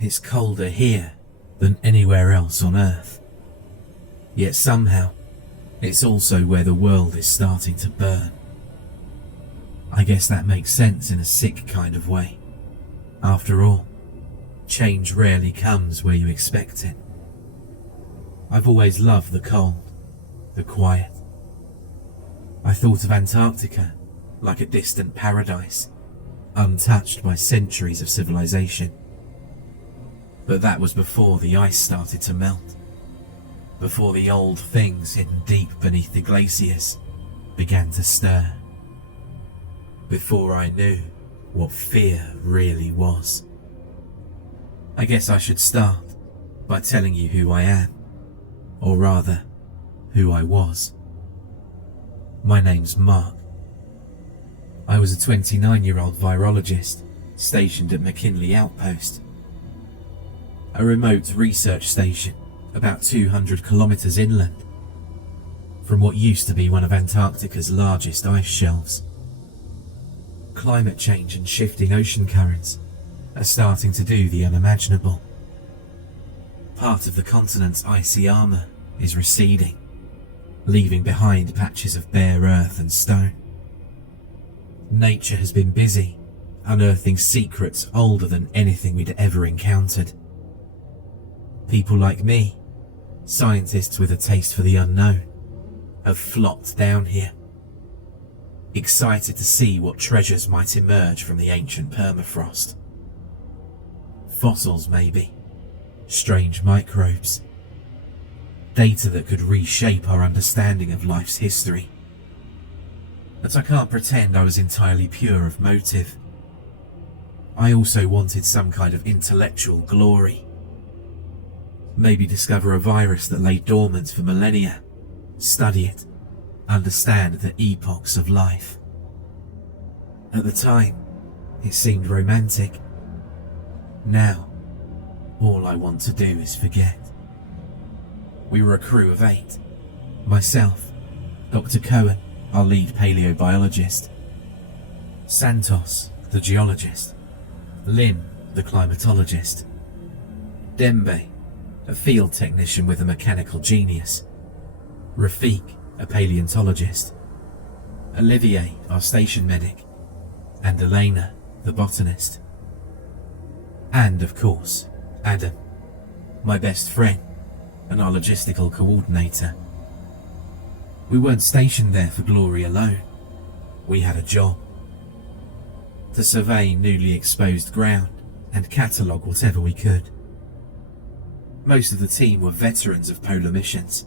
It's colder here than anywhere else on Earth. Yet somehow, it's also where the world is starting to burn. I guess that makes sense in a sick kind of way. After all, change rarely comes where you expect it. I've always loved the cold, the quiet. I thought of Antarctica like a distant paradise, untouched by centuries of civilization. But that was before the ice started to melt, before the old things hidden deep beneath the glaciers began to stir, before I knew what fear really was. I guess I should start by telling you who I am, or rather, who I was. My name's Mark. I was a 29-year-old virologist stationed at McKinley Outpost, a remote research station about 200 kilometers inland from what used to be one of Antarctica's largest ice shelves. Climate change and shifting ocean currents are starting to do the unimaginable. Part of the continent's icy armor is receding, leaving behind patches of bare earth and stone. Nature has been busy, unearthing secrets older than anything we'd ever encountered. People like me, scientists with a taste for the unknown, have flocked down here, excited to see what treasures might emerge from the ancient permafrost. Fossils maybe, strange microbes, data that could reshape our understanding of life's history. But I can't pretend I was entirely pure of motive. I also wanted some kind of intellectual glory. Maybe discover a virus that lay dormant for millennia, study it, understand the epochs of life. At the time, it seemed romantic. Now, all I want to do is forget. We were a crew of 8. Myself, Dr. Cohen, our lead paleobiologist, Santos, the geologist, Lynn, the climatologist, Dembe, a field technician with a mechanical genius, Rafik, a paleontologist, Olivier, our station medic, and Elena, the botanist. And of course, Adam, my best friend and our logistical coordinator. We weren't stationed there for glory alone. We had a job. To survey newly exposed ground and catalogue whatever we could. Most of the team were veterans of polar missions,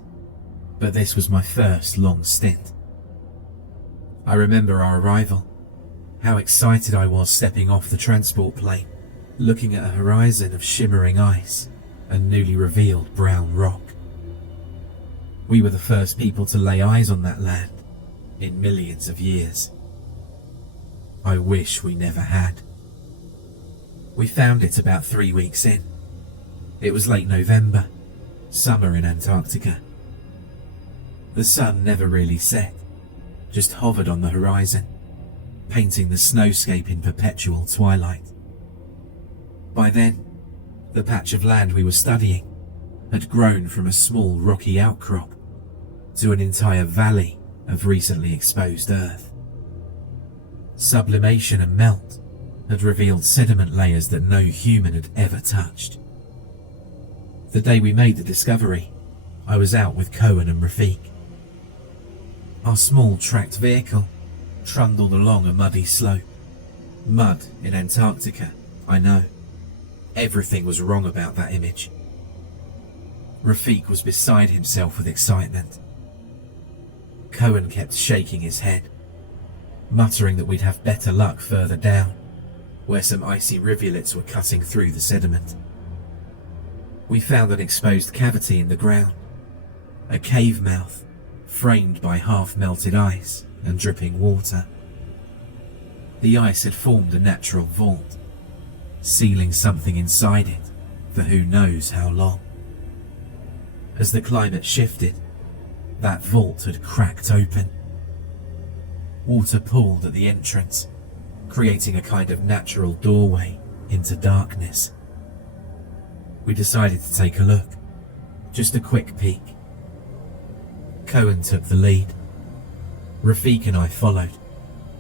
but this was my first long stint. I remember our arrival, how excited I was stepping off the transport plane, looking at a horizon of shimmering ice and newly revealed brown rock. We were the first people to lay eyes on that land in millions of years. I wish we never had. We found it about 3 weeks in. It was late November, summer in Antarctica. The sun never really set, just hovered on the horizon, painting the snowscape in perpetual twilight. By then, the patch of land we were studying had grown from a small rocky outcrop to an entire valley of recently exposed earth. Sublimation and melt had revealed sediment layers that no human had ever touched. The day we made the discovery, I was out with Cohen and Rafik. Our small tracked vehicle trundled along a muddy slope. Mud in Antarctica, I know. Everything was wrong about that image. Rafik was beside himself with excitement. Cohen kept shaking his head, muttering that we'd have better luck further down, where some icy rivulets were cutting through the sediment. We found an exposed cavity in the ground, a cave mouth framed by half-melted ice and dripping water. The ice had formed a natural vault, sealing something inside it for who knows how long. As the climate shifted, that vault had cracked open. Water pooled at the entrance, creating a kind of natural doorway into darkness. We decided to take a look, just a quick peek. Cohen took the lead. Rafik and I followed,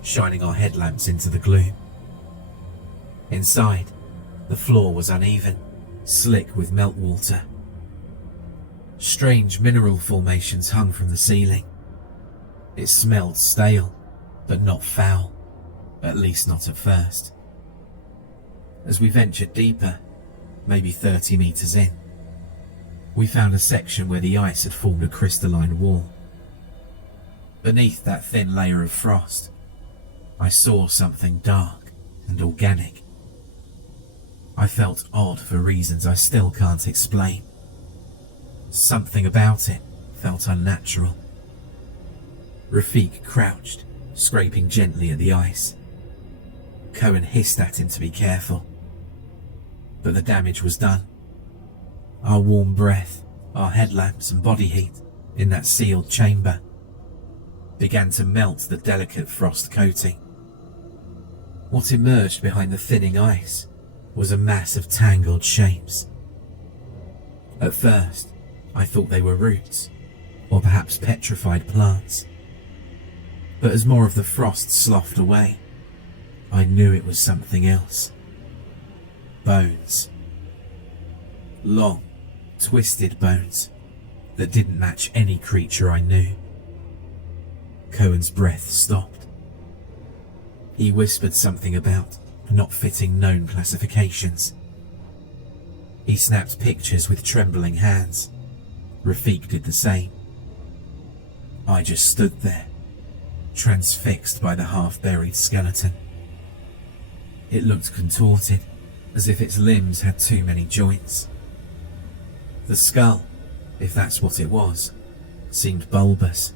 shining our headlamps into the gloom. Inside, the floor was uneven, slick with meltwater. Strange mineral formations hung from the ceiling. It smelled stale, but not foul, at least not at first. As we ventured deeper, maybe 30 meters in, we found a section where the ice had formed a crystalline wall. Beneath that thin layer of frost, I saw something dark and organic. I felt odd for reasons I still can't explain. Something about it felt unnatural. Rafik crouched, scraping gently at the ice. Cohen hissed at him to be careful. But the damage was done. Our warm breath, our headlamps and body heat in that sealed chamber began to melt the delicate frost coating. What emerged behind the thinning ice was a mass of tangled shapes. At first, I thought they were roots, or perhaps petrified plants. But as more of the frost sloughed away, I knew it was something else. Bones. Long, twisted bones that didn't match any creature I knew. Cohen's breath stopped. He whispered something about not fitting known classifications. He snapped pictures with trembling hands. Rafik did the same. I just stood there, transfixed by the half-buried skeleton. It looked contorted, as if its limbs had too many joints. The skull, if that's what it was, seemed bulbous,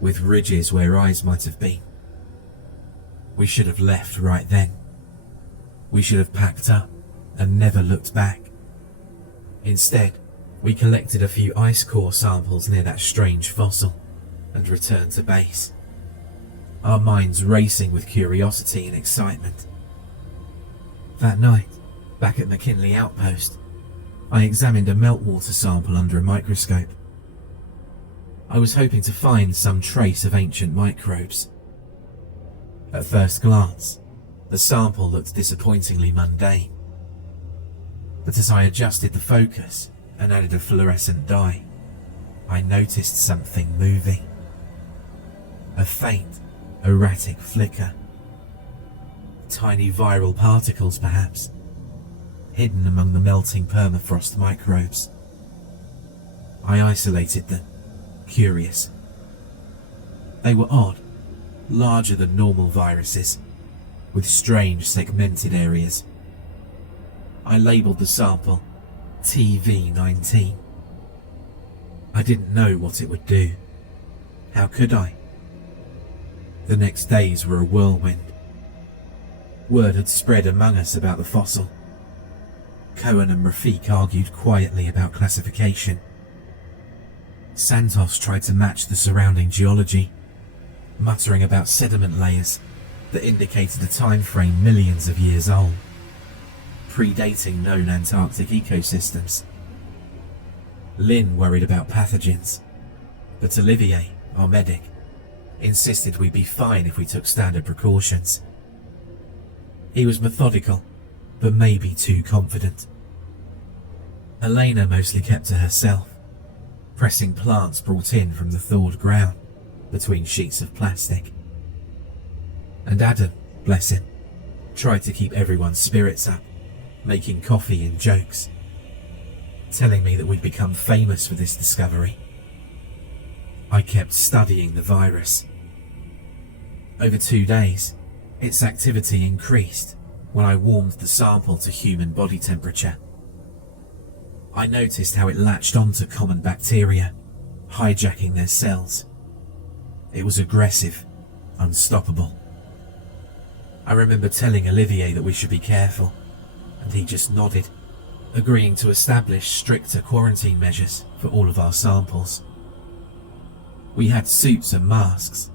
with ridges where eyes might have been. We should have left right then. We should have packed up and never looked back. Instead, we collected a few ice core samples near that strange fossil and returned to base, our minds racing with curiosity and excitement. That night, back at McKinley Outpost, I examined a meltwater sample under a microscope. I was hoping to find some trace of ancient microbes. At first glance, the sample looked disappointingly mundane. But as I adjusted the focus and added a fluorescent dye, I noticed something moving. A faint, erratic flicker. Tiny viral particles, perhaps, hidden among the melting permafrost microbes. I isolated them, curious. They were odd, larger than normal viruses, with strange segmented areas. I labelled the sample TV-19. I didn't know what it would do. How could I? The next days were a whirlwind. Word had spread among us about the fossil. Cohen and Rafik argued quietly about classification. Santos tried to match the surrounding geology, muttering about sediment layers that indicated a time frame millions of years old, predating known Antarctic ecosystems. Lynn worried about pathogens, but Olivier, our medic, insisted we'd be fine if we took standard precautions. He was methodical, but maybe too confident. Elena mostly kept to herself, pressing plants brought in from the thawed ground between sheets of plastic. And Adam, bless him, tried to keep everyone's spirits up, making coffee and jokes, telling me that we'd become famous for this discovery. I kept studying the virus. Over 2 days, its activity increased when I warmed the sample to human body temperature. I noticed how it latched onto common bacteria, hijacking their cells. It was aggressive, unstoppable. I remember telling Olivier that we should be careful, and he just nodded, agreeing to establish stricter quarantine measures for all of our samples. We had suits and masks.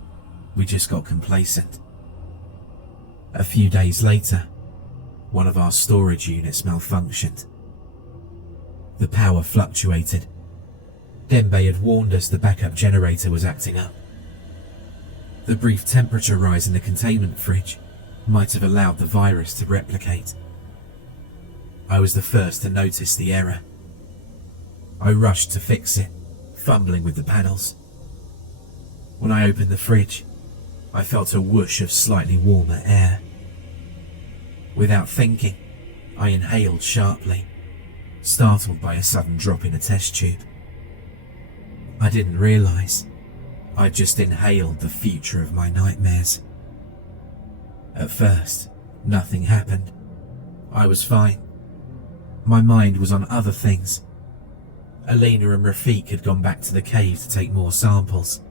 We just got complacent. A few days later, one of our storage units malfunctioned. The power fluctuated. Dembe had warned us the backup generator was acting up. The brief temperature rise in the containment fridge might have allowed the virus to replicate. I was the first to notice the error. I rushed to fix it, fumbling with the panels. When I opened the fridge, I felt a whoosh of slightly warmer air. Without thinking, I inhaled sharply, startled by a sudden drop in a test tube. I didn't realize I'd just inhaled the future of my nightmares. At first, nothing happened. I was fine. My mind was on other things. Elena and Rafik had gone back to the cave to take more samples.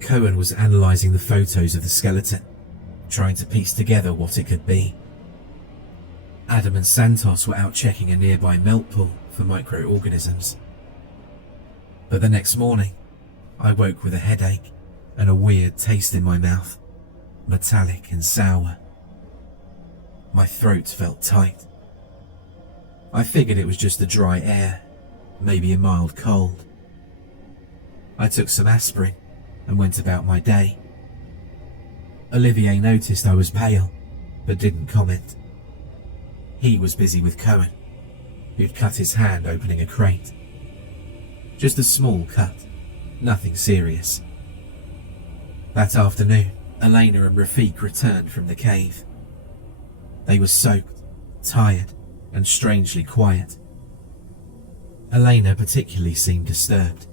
Cohen was analysing the photos of the skeleton, trying to piece together what it could be. Adam and Santos were out checking a nearby melt pool for microorganisms. But the next morning, I woke with a headache and a weird taste in my mouth, metallic and sour. My throat felt tight. I figured it was just the dry air, maybe a mild cold. I took some aspirin and went about my day. Olivier noticed I was pale, but didn't comment. He was busy with Cohen, who'd cut his hand opening a crate. Just a small cut, nothing serious. That afternoon, Elena and Rafik returned from the cave. They were soaked, tired, and strangely quiet. Elena particularly seemed disturbed.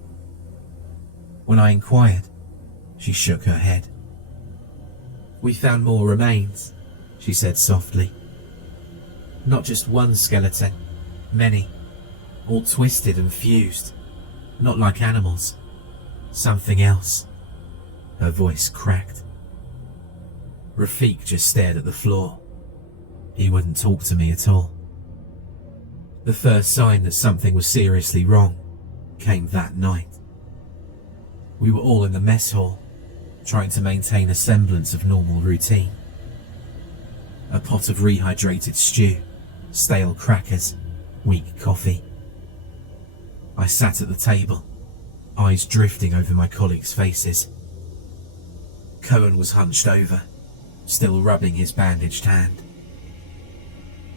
When I inquired, she shook her head. "We found more remains," she said softly. "Not just one skeleton, many, all twisted and fused, not like animals, something else." Her voice cracked. Rafik just stared at the floor. He wouldn't talk to me at all. The first sign that something was seriously wrong came that night. We were all in the mess hall, trying to maintain a semblance of normal routine. A pot of rehydrated stew, stale crackers, weak coffee. I sat at the table, eyes drifting over my colleagues' faces. Cohen was hunched over, still rubbing his bandaged hand.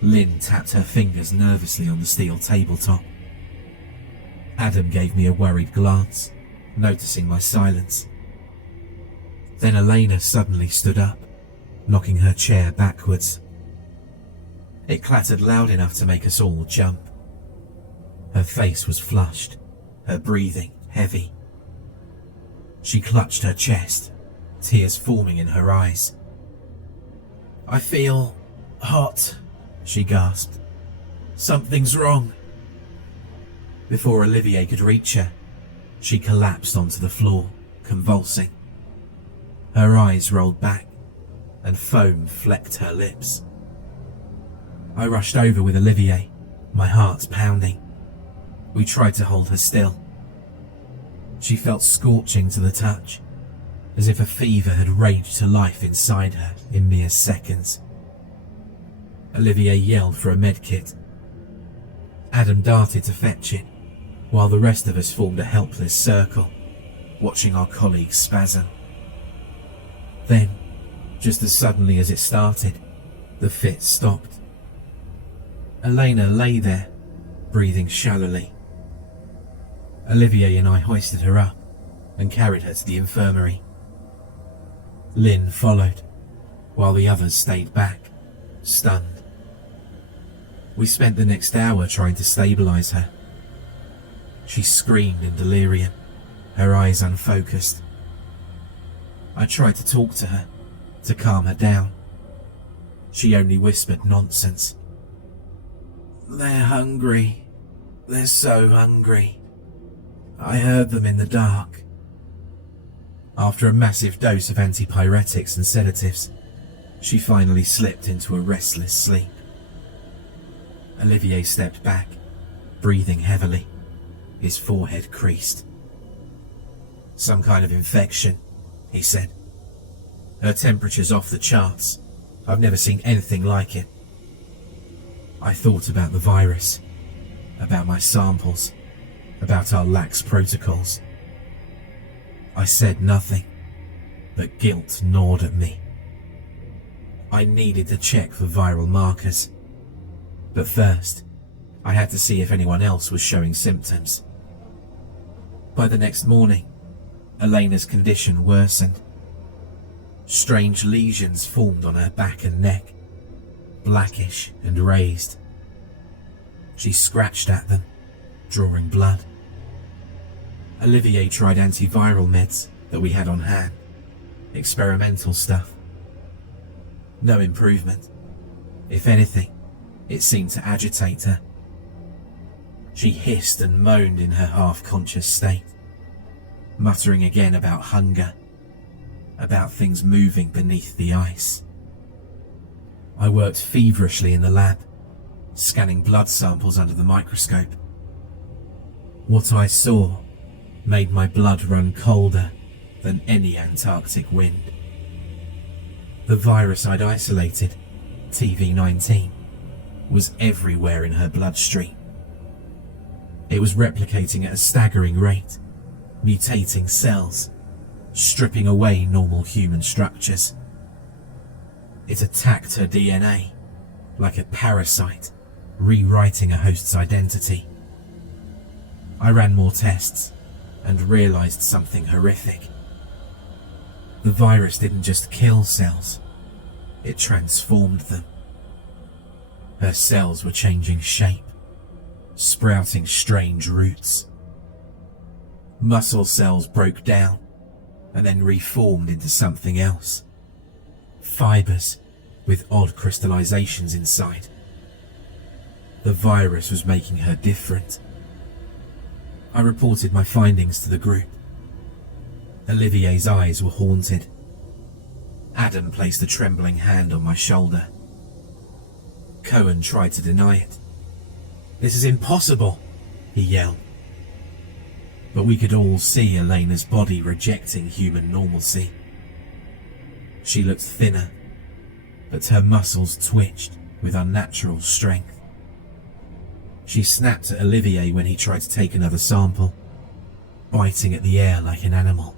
Lynn tapped her fingers nervously on the steel tabletop. Adam gave me a worried glance, noticing my silence. Then Elena suddenly stood up, knocking her chair backwards. It clattered loud enough to make us all jump. Her face was flushed, her breathing heavy. She clutched her chest, tears forming in her eyes. "I feel hot," she gasped. "Something's wrong." Before Olivier could reach her, she collapsed onto the floor, convulsing. Her eyes rolled back, and foam flecked her lips. I rushed over with Olivier, my heart pounding. We tried to hold her still. She felt scorching to the touch, as if a fever had raged to life inside her in mere seconds. Olivier yelled for a medkit. Adam darted to fetch it, while the rest of us formed a helpless circle, watching our colleagues spasm. Then, just as suddenly as it started, the fit stopped. Elena lay there, breathing shallowly. Olivier and I hoisted her up and carried her to the infirmary. Lynn followed, while the others stayed back, stunned. We spent the next hour trying to stabilize her. She screamed in delirium, her eyes unfocused. I tried to talk to her, to calm her down. She only whispered nonsense. "They're hungry. They're so hungry. I heard them in the dark." After a massive dose of antipyretics and sedatives, she finally slipped into a restless sleep. Olivier stepped back, breathing heavily, his forehead creased. "Some kind of infection," he said. "Her temperature's off the charts. I've never seen anything like it." I thought about the virus. about my samples, about our lax protocols. I said nothing, but guilt gnawed at me. I needed to check for viral markers, but first, I had to see if anyone else was showing symptoms. By the next morning, Elena's condition worsened. Strange lesions formed on her back and neck, blackish and raised. She scratched at them, drawing blood. Olivier tried antiviral meds that we had on hand, experimental stuff. No improvement. If anything, it seemed to agitate her. She hissed and moaned in her half-conscious state, muttering again about hunger, about things moving beneath the ice. I worked feverishly in the lab, scanning blood samples under the microscope. What I saw made my blood run colder than any Antarctic wind. The virus I'd isolated, TV-19, was everywhere in her bloodstream. It was replicating at a staggering rate, mutating cells, stripping away normal human structures. It attacked her DNA like a parasite, rewriting a host's identity. I ran more tests and realized something horrific. The virus didn't just kill cells, it transformed them. Her cells were changing shape, sprouting strange roots. Muscle cells broke down and then reformed into something else. Fibers with odd crystallizations inside. The virus was making her different. I reported my findings to the group. Olivier's eyes were haunted. Adam placed a trembling hand on my shoulder. Cohen tried to deny it. "This is impossible," he yelled. But we could all see Elena's body rejecting human normalcy. She looked thinner, but her muscles twitched with unnatural strength. She snapped at Olivier when he tried to take another sample, biting at the air like an animal.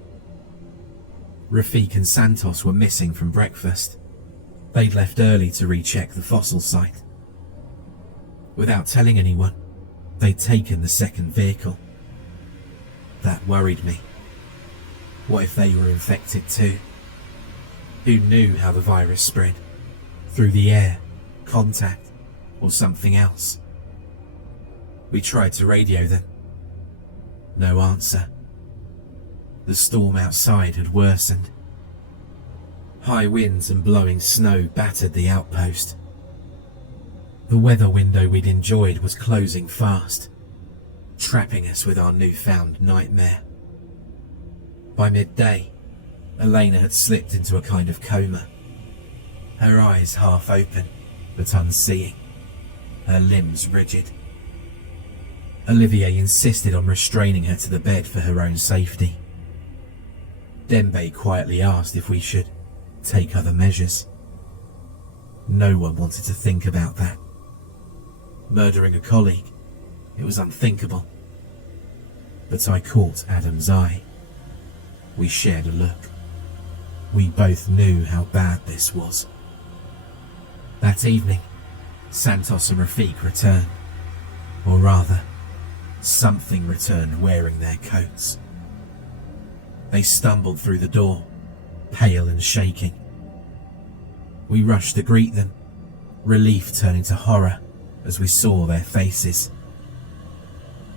Rafik and Santos were missing from breakfast. They'd left early to recheck the fossil site. Without telling anyone, they'd taken the second vehicle. That worried me. What if they were infected too? Who knew how the virus spread? Through the air, contact, or something else? We tried to radio them. No answer. The storm outside had worsened. High winds and blowing snow battered the outpost. The weather window we'd enjoyed was closing fast, trapping us with our newfound nightmare. By midday, Elena had slipped into a kind of coma. Her eyes half open, but unseeing, her limbs rigid. Olivier insisted on restraining her to the bed for her own safety. Dembe quietly asked if we should take other measures. No one wanted to think about that. Murdering a colleague, it was unthinkable. But I caught Adam's eye. We shared a look. We both knew how bad this was. That evening, Santos and Rafik returned. Or rather, something returned wearing their coats. They stumbled through the door, pale and shaking. We rushed to greet them, relief turning to horror as we saw their faces.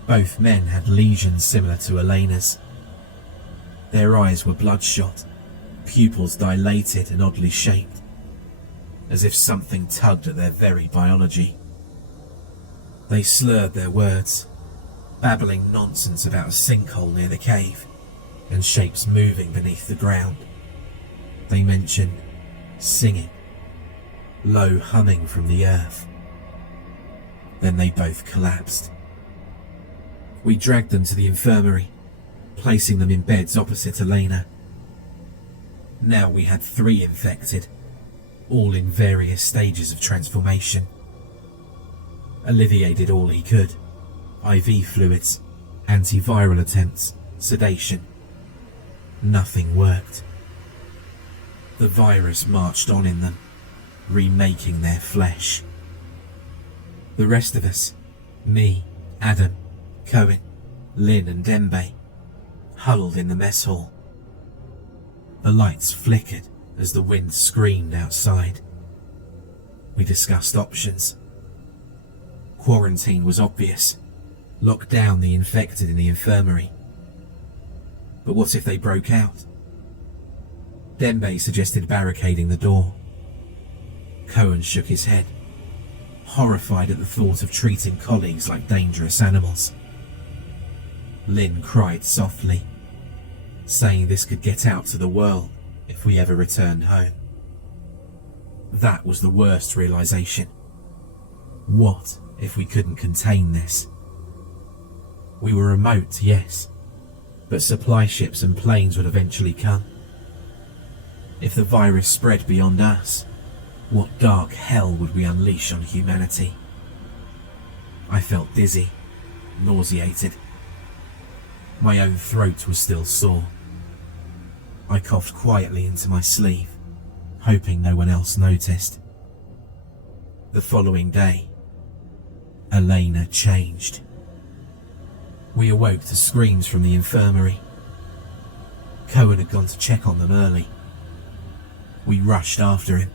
Both men had lesions similar to Elena's. Their eyes were bloodshot, pupils dilated and oddly shaped, as if something tugged at their very biology. They slurred their words, babbling nonsense about a sinkhole near the cave and shapes moving beneath the ground. They mentioned singing, low humming from the earth. Then they both collapsed. We dragged them to the infirmary, placing them in beds opposite Elena. Now we had 3 infected, all in various stages of transformation. Olivier did all he could, IV fluids, antiviral attempts, sedation. Nothing worked. The virus marched on in them, remaking their flesh. The rest of us, me, Adam, Cohen, Lynn and Dembe, huddled in the mess hall. The lights flickered as the wind screamed outside. We discussed options. Quarantine was obvious. Lock down the infected in the infirmary. But what if they broke out? Dembe suggested barricading the door. Cohen shook his head, horrified at the thought of treating colleagues like dangerous animals. Lynn cried softly, saying this could get out to the world if we ever returned home. That was the worst realization. What if we couldn't contain this? We were remote, yes, but supply ships and planes would eventually come. If the virus spread beyond us, what dark hell would we unleash on humanity? I felt dizzy, nauseated. My own throat was still sore. I coughed quietly into my sleeve, hoping no one else noticed. The following day, Elena changed. We awoke to screams from the infirmary. Cohen had gone to check on them early. We rushed after him.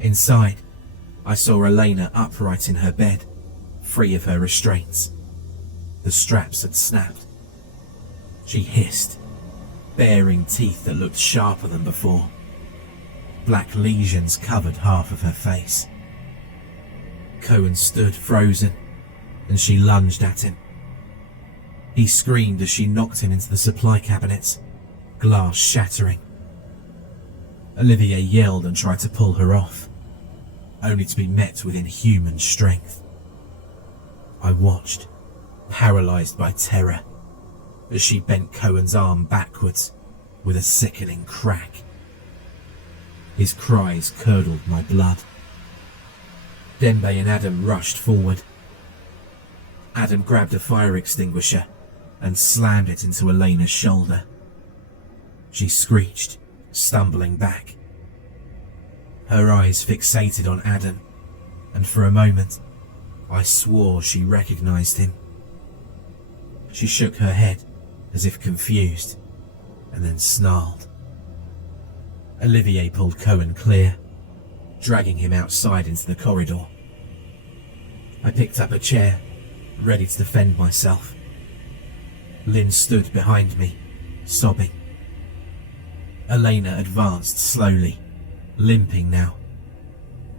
Inside, I saw Elena upright in her bed, free of her restraints. The straps had snapped. She hissed, baring teeth that looked sharper than before. Black lesions covered half of her face. Cohen stood frozen, and she lunged at him. He screamed as she knocked him into the supply cabinets, glass shattering. Olivier yelled and tried to pull her off, only to be met with inhuman strength. I watched, paralyzed by terror, as she bent Cohen's arm backwards with a sickening crack. His cries curdled my blood. Dembe and Adam rushed forward. Adam grabbed a fire extinguisher and slammed it into Elena's shoulder. She screeched, stumbling back. Her eyes fixated on Adam, and for a moment, I swore she recognized him. She shook her head as if confused, and then snarled. Olivier pulled Cohen clear, dragging him outside into the corridor. I picked up a chair, ready to defend myself. Lynn stood behind me, sobbing. Elena advanced slowly, limping now,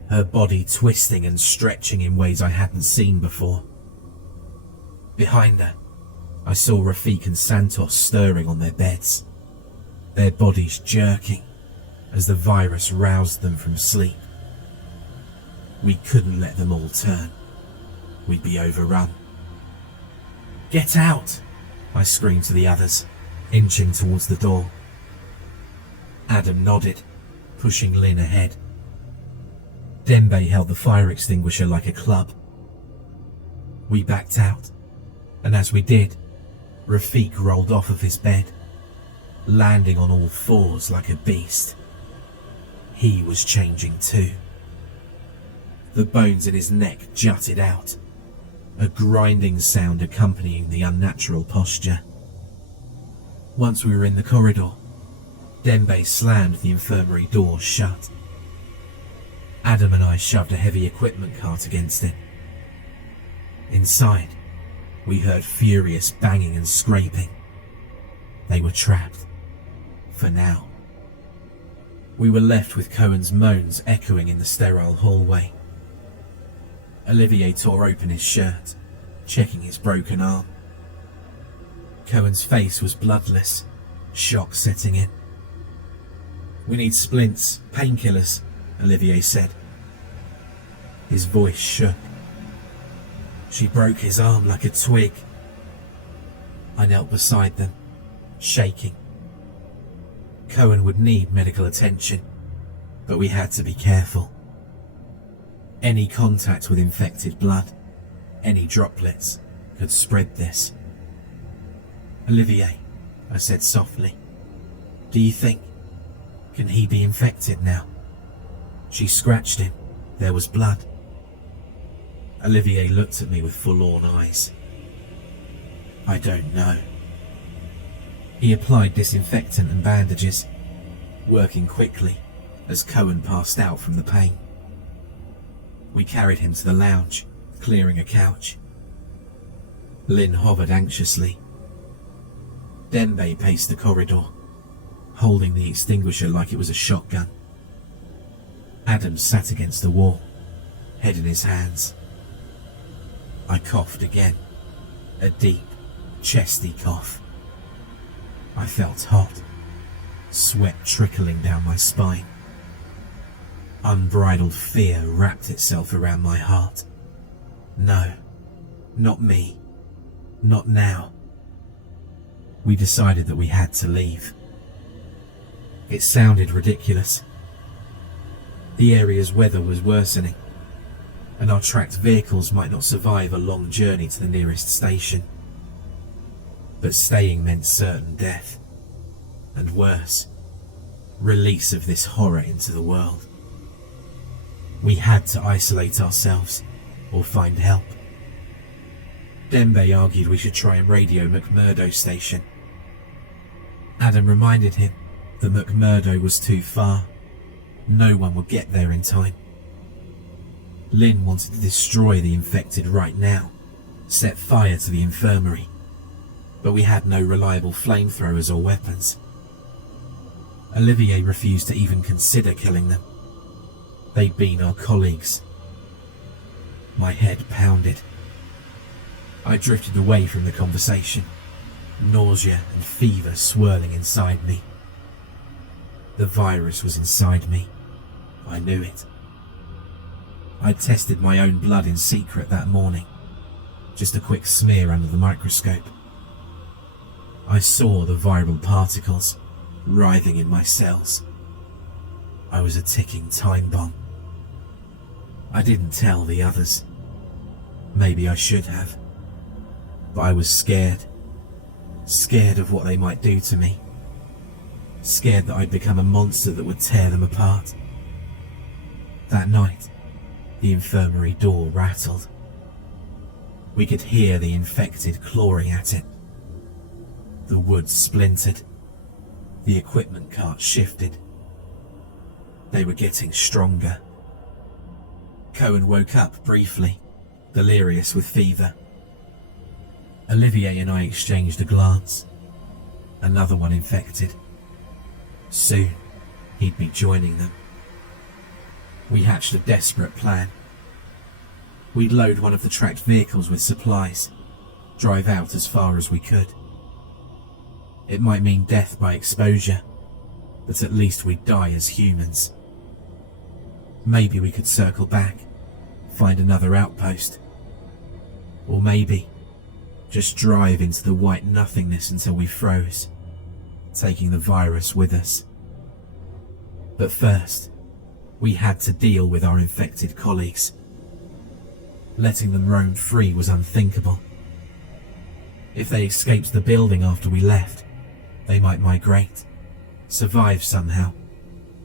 her body twisting and stretching in ways I hadn't seen before. Behind her, I saw Rafik and Santos stirring on their beds, their bodies jerking as the virus roused them from sleep. We couldn't let them all turn. We'd be overrun. "Get out!" I screamed to the others, inching towards the door. Adam nodded, pushing Lynn ahead. Dembe held the fire extinguisher like a club. We backed out, and as we did, Rafik rolled off of his bed, landing on all fours like a beast. He was changing too. The bones in his neck jutted out, a grinding sound accompanying the unnatural posture. Once we were in the corridor, Dembe slammed the infirmary door shut. Adam and I shoved a heavy equipment cart against it. Inside, we heard furious banging and scraping. They were trapped. For now. We were left with Cohen's moans echoing in the sterile hallway. Olivier tore open his shirt, checking his broken arm. Cohen's face was bloodless, shock setting in. "We need splints, painkillers," Olivier said. His voice shook. "She broke his arm like a twig." I knelt beside them, shaking. Cohen would need medical attention, but we had to be careful. Any contact with infected blood, any droplets could spread this. "Olivier," I said softly, "do you think, can he be infected now?" She scratched him. There was blood. Olivier looked at me with forlorn eyes. "I don't know." He applied disinfectant and bandages, working quickly as Cohen passed out from the pain. We carried him to the lounge, clearing a couch. Lynn hovered anxiously. Dembe paced the corridor, holding the extinguisher like it was a shotgun. Adam sat against the wall, head in his hands. I coughed again, a deep, chesty cough. I felt hot, sweat trickling down my spine. Unbridled fear wrapped itself around my heart. No, not me, not now. We decided that we had to leave. It sounded ridiculous. The area's weather was worsening, and our tracked vehicles might not survive a long journey to the nearest station. But staying meant certain death, and worse, release of this horror into the world. We had to isolate ourselves, or find help. Dembe argued we should try and radio McMurdo station. Adam reminded him that McMurdo was too far. No one would get there in time. Lynn wanted to destroy the infected right now, set fire to the infirmary, but we had no reliable flamethrowers or weapons. Olivier refused to even consider killing them. They'd been our colleagues. My head pounded. I drifted away from the conversation, nausea and fever swirling inside me. The virus was inside me. I knew it. I'd tested my own blood in secret that morning, just a quick smear under the microscope. I saw the viral particles writhing in my cells. I was a ticking time bomb. I didn't tell the others. Maybe I should have. But I was scared. Scared of what they might do to me. Scared that I'd become a monster that would tear them apart. That night, the infirmary door rattled. We could hear the infected clawing at it. The wood splintered. The equipment cart shifted. They were getting stronger. Cohen woke up briefly, delirious with fever. Olivier and I exchanged a glance. Another one infected. Soon, he'd be joining them. We hatched a desperate plan. We'd load one of the tracked vehicles with supplies, drive out as far as we could. It might mean death by exposure, but at least we'd die as humans. Maybe we could circle back, find another outpost. Or maybe just drive into the white nothingness until we froze, taking the virus with us. But first, we had to deal with our infected colleagues. Letting them roam free was unthinkable. If they escaped the building after we left, they might migrate, survive somehow,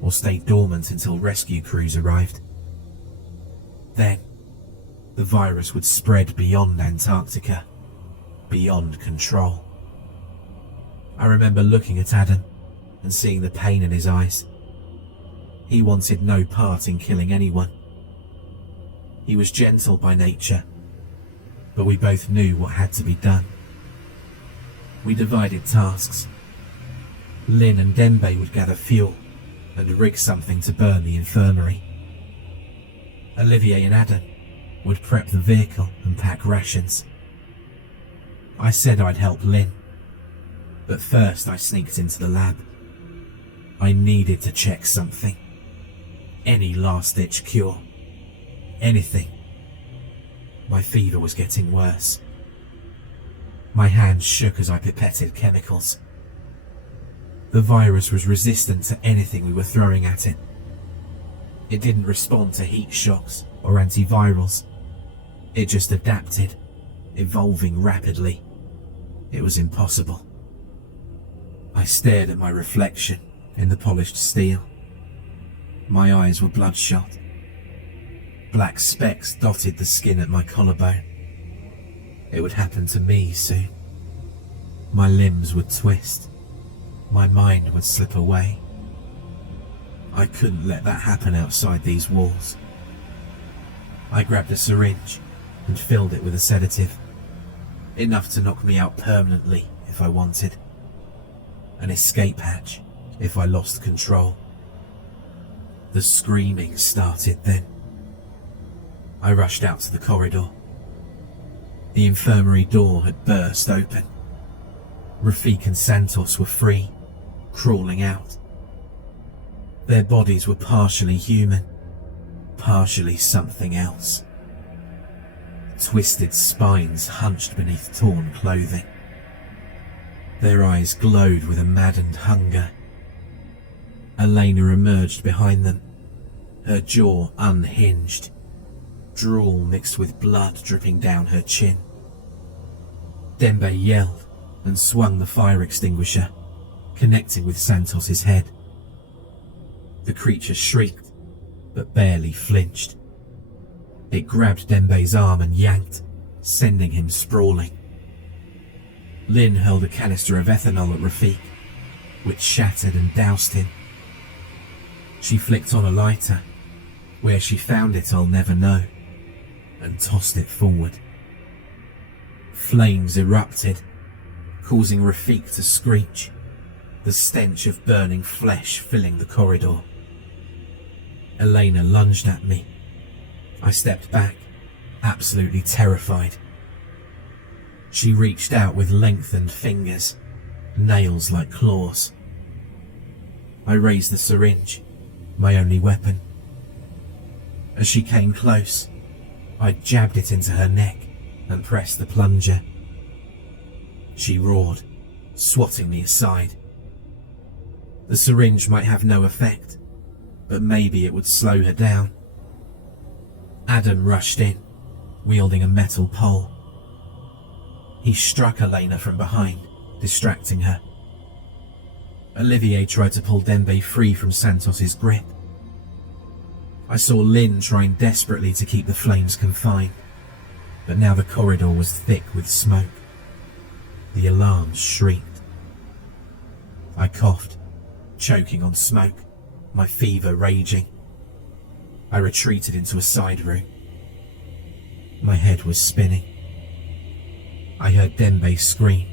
or stay dormant until rescue crews arrived. Then, the virus would spread beyond Antarctica, beyond control. I remember looking at Adam and seeing the pain in his eyes. He wanted no part in killing anyone. He was gentle by nature, but we both knew what had to be done. We divided tasks. Lynn and Dembe would gather fuel and rig something to burn the infirmary. Olivier and Adam would prep the vehicle and pack rations. I said I'd help Lynn, but first I sneaked into the lab. I needed to check something. Any last-ditch cure. Anything. My fever was getting worse. My hands shook as I pipetted chemicals. The virus was resistant to anything we were throwing at it. It didn't respond to heat shocks or antivirals. It just adapted, evolving rapidly. It was impossible. I stared at my reflection in the polished steel. My eyes were bloodshot. Black specks dotted the skin at my collarbone. It would happen to me soon. My limbs would twist. My mind would slip away. I couldn't let that happen outside these walls. I grabbed a syringe and filled it with a sedative, enough to knock me out permanently if I wanted. An escape hatch if I lost control. The screaming started then. I rushed out to the corridor. The infirmary door had burst open. Rafik and Santos were free, crawling out. Their bodies were partially human, partially something else. Twisted spines hunched beneath torn clothing. Their eyes glowed with a maddened hunger. Elena emerged behind them, her jaw unhinged, drool mixed with blood dripping down her chin. Dembe yelled and swung the fire extinguisher, connecting with Santos's head. The creature shrieked, but barely flinched. It grabbed Dembe's arm and yanked, sending him sprawling. Lynn hurled a canister of ethanol at Rafik, which shattered and doused him. She flicked on a lighter. Where she found it I'll never know, and tossed it forward. Flames erupted, causing Rafik to screech, the stench of burning flesh filling the corridor. Elena lunged at me. I stepped back, absolutely terrified. She reached out with lengthened fingers, nails like claws. I raised the syringe, my only weapon. As she came close, I jabbed it into her neck and pressed the plunger. She roared, swatting me aside. The syringe might have no effect, but maybe it would slow her down. Adam rushed in, wielding a metal pole. He struck Elena from behind, distracting her. Olivier tried to pull Dembe free from Santos's grip. I saw Lynn trying desperately to keep the flames confined, but now the corridor was thick with smoke. The alarms shrieked. I coughed, choking on smoke, my fever raging. I retreated into a side room. My head was spinning. I heard Dembe scream.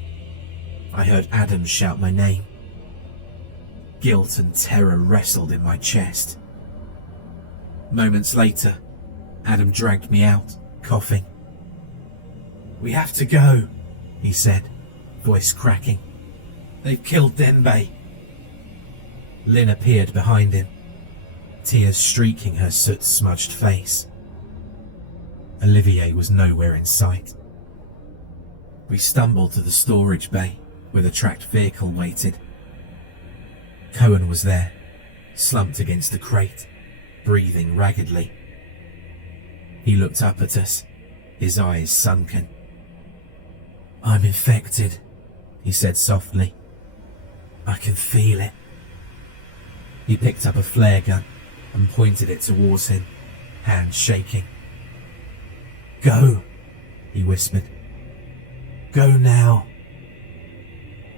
I heard Adam shout my name. Guilt and terror wrestled in my chest. Moments later, Adam dragged me out, coughing. "We have to go," he said, voice cracking. "They've killed Dembe." Lynn appeared behind him, tears streaking her soot-smudged face. Olivier was nowhere in sight. We stumbled to the storage bay where the tracked vehicle waited. Cohen was there, slumped against the crate, breathing raggedly. He looked up at us, his eyes sunken. "I'm infected," he said softly. "I can feel it." He picked up a flare gun and pointed it towards him, hands shaking. "Go," he whispered. "Go now."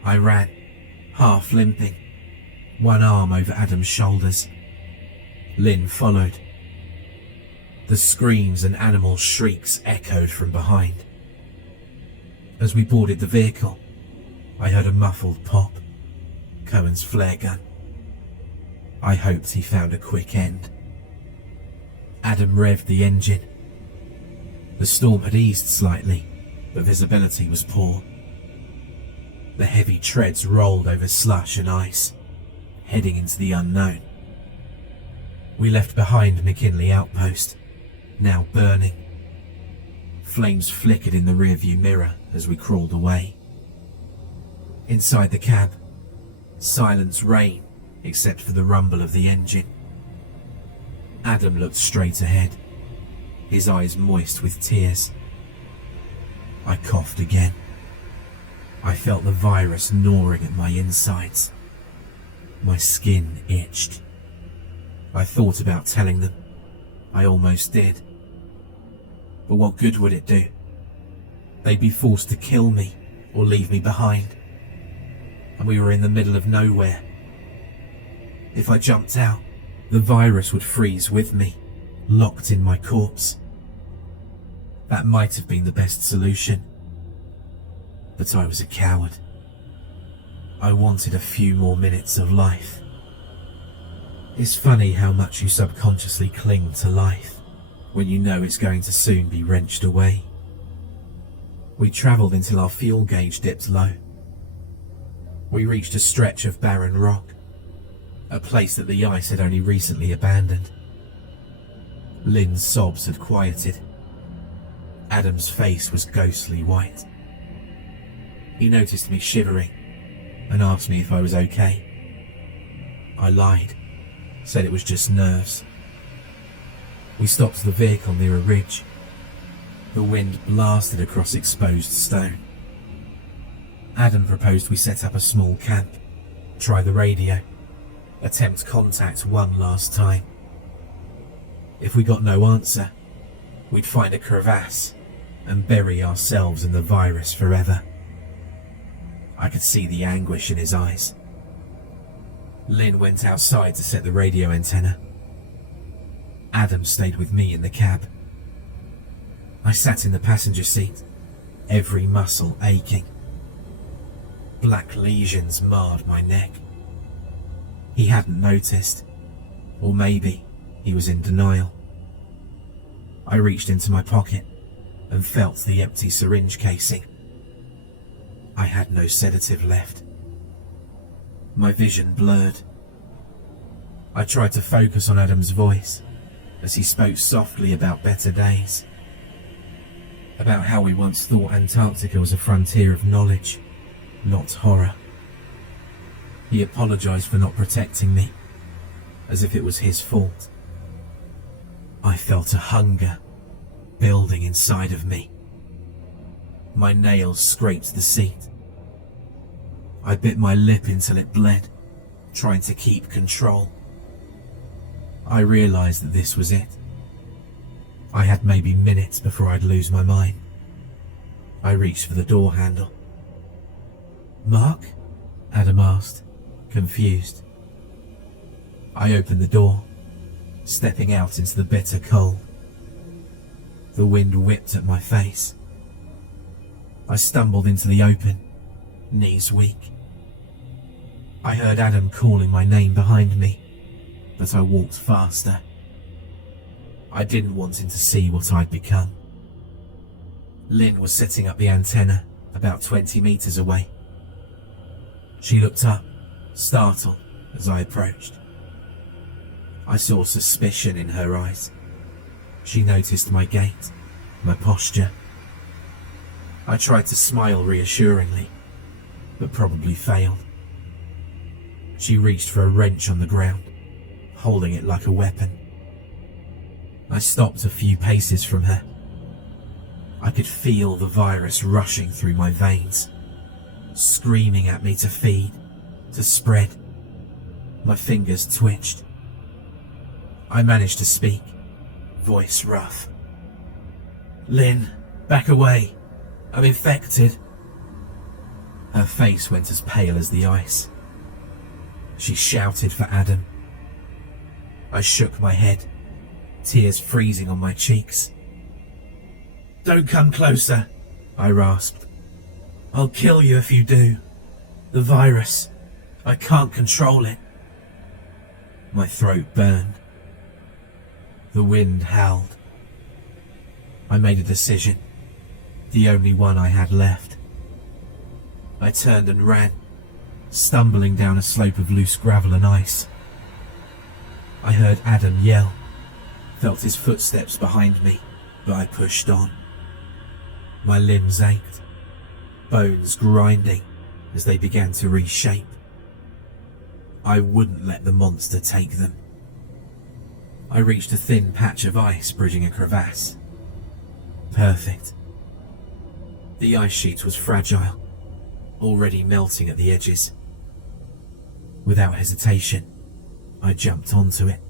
I ran, half limping, one arm over Adam's shoulders. Lynn followed. The screams and animal shrieks echoed from behind. As we boarded the vehicle, I heard a muffled pop. Cohen's flare gun. I hoped he found a quick end. Adam revved the engine. The storm had eased slightly, but visibility was poor. The heavy treads rolled over slush and ice, heading into the unknown. We left behind McKinley Outpost, now burning. Flames flickered in the rearview mirror as we crawled away. Inside the cab, silence reigned except for the rumble of the engine. Adam looked straight ahead, his eyes moist with tears. I coughed again. I felt the virus gnawing at my insides. My skin itched. I thought about telling them. I almost did. But what good would it do? They'd be forced to kill me or leave me behind. And we were in the middle of nowhere. If I jumped out, the virus would freeze with me, locked in my corpse. That might have been the best solution. But I was a coward. I wanted a few more minutes of life. It's funny how much you subconsciously cling to life when you know it's going to soon be wrenched away. We travelled until our fuel gauge dipped low. We reached a stretch of barren rock, a place that the ice had only recently abandoned. Lynn's sobs had quieted. Adam's face was ghostly white. He noticed me shivering and asked me if I was okay. I lied, said it was just nerves. We stopped the vehicle near a ridge. The wind blasted across exposed stone. Adam proposed we set up a small camp, try the radio, attempt contact one last time. If we got no answer, we'd find a crevasse and bury ourselves in the virus forever. I could see the anguish in his eyes. Lynn went outside to set the radio antenna. Adam stayed with me in the cab. I sat in the passenger seat, every muscle aching. Black lesions marred my neck. He hadn't noticed, or maybe he was in denial. I reached into my pocket and felt the empty syringe casing. I had no sedative left. My vision blurred. I tried to focus on Adam's voice as he spoke softly about better days, about how we once thought Antarctica was a frontier of knowledge, not horror. He apologized for not protecting me, as if it was his fault. I felt a hunger building inside of me. My nails scraped the seat. I bit my lip until it bled, trying to keep control. I realized that this was it. I had maybe minutes before I'd lose my mind. I reached for the door handle. "Mark?" Adam asked, confused. I opened the door, stepping out into the bitter cold. The wind whipped at my face. I stumbled into the open, knees weak. I heard Adam calling my name behind me, but I walked faster. I didn't want him to see what I'd become. Lynn was setting up the antenna about 20 meters away. She looked up, startled, as I approached. I saw suspicion in her eyes. She noticed my gait, my posture. I tried to smile reassuringly, but probably failed. She reached for a wrench on the ground, holding it like a weapon. I stopped a few paces from her. I could feel the virus rushing through my veins, screaming at me to feed, to spread. My fingers twitched. I managed to speak, voice rough. "Lynn, back away. I'm infected." Her face went as pale as the ice. She shouted for Adam. I shook my head, tears freezing on my cheeks. "Don't come closer," I rasped. "I'll kill you if you do. The virus. I can't control it." My throat burned. The wind howled. I made a decision, the only one I had left. I turned and ran, stumbling down a slope of loose gravel and ice. I heard Adam yell, felt his footsteps behind me, but I pushed on. My limbs ached, bones grinding as they began to reshape. I wouldn't let the monster take them. I reached a thin patch of ice bridging a crevasse perfect. The ice sheet was fragile, already melting at the edges. Without hesitation, I jumped onto it.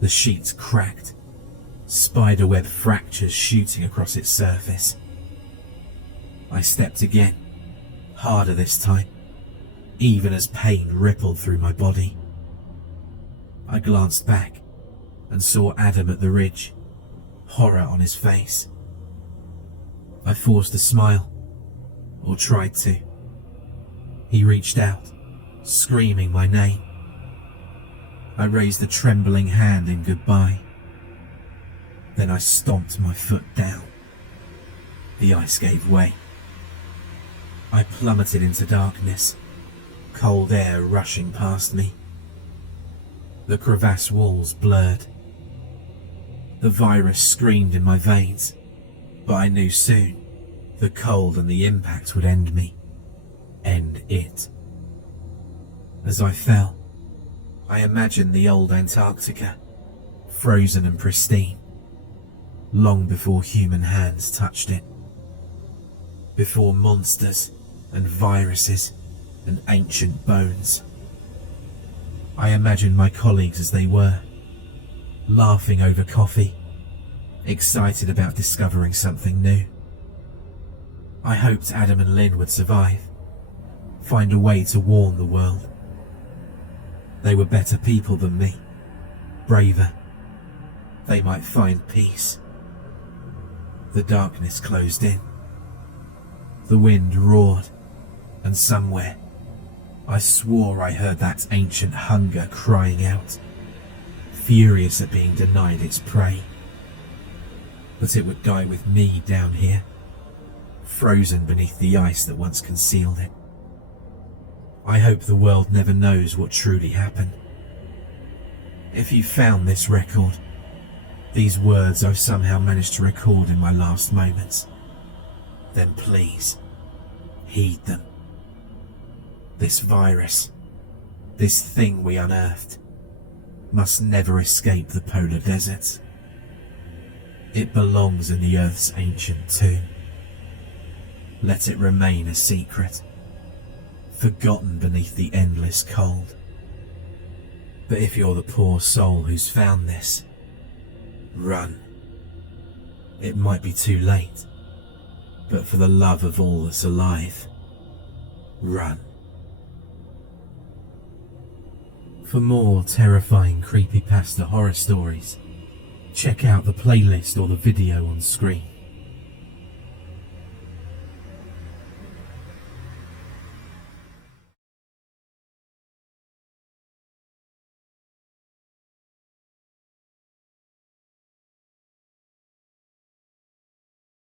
The sheet cracked, spiderweb fractures shooting across its surface. I stepped again, harder this time, even as pain rippled through my body. I glanced back and saw Adam at the ridge, horror on his face. I forced a smile, or tried to. He reached out, screaming my name. I raised a trembling hand in goodbye. Then I stomped my foot down. The ice gave way. I plummeted into darkness, cold air rushing past me. The crevasse walls blurred. The virus screamed in my veins, but I knew soon the cold and the impact would end me. End it. As I fell, I imagined the old Antarctica, frozen and pristine, long before human hands touched it. Before monsters and viruses and ancient bones. I imagined my colleagues as they were, laughing over coffee, excited about discovering something new. I hoped Adam and Lynn would survive, find a way to warn the world. They were better people than me, braver. They might find peace. The darkness closed in. The wind roared, and somewhere, I swore I heard that ancient hunger crying out, furious at being denied its prey. But it would die with me down here, frozen beneath the ice that once concealed it. I hope the world never knows what truly happened. If you found this record, these words I've somehow managed to record in my last moments, then please, heed them. This virus, this thing we unearthed, must never escape the polar deserts. It belongs in the Earth's ancient tomb. Let it remain a secret, forgotten beneath the endless cold. But if you're the poor soul who's found this, run. It might be too late, but for the love of all that's alive, run. For more terrifying creepypasta horror stories, check out the playlist or the video on screen.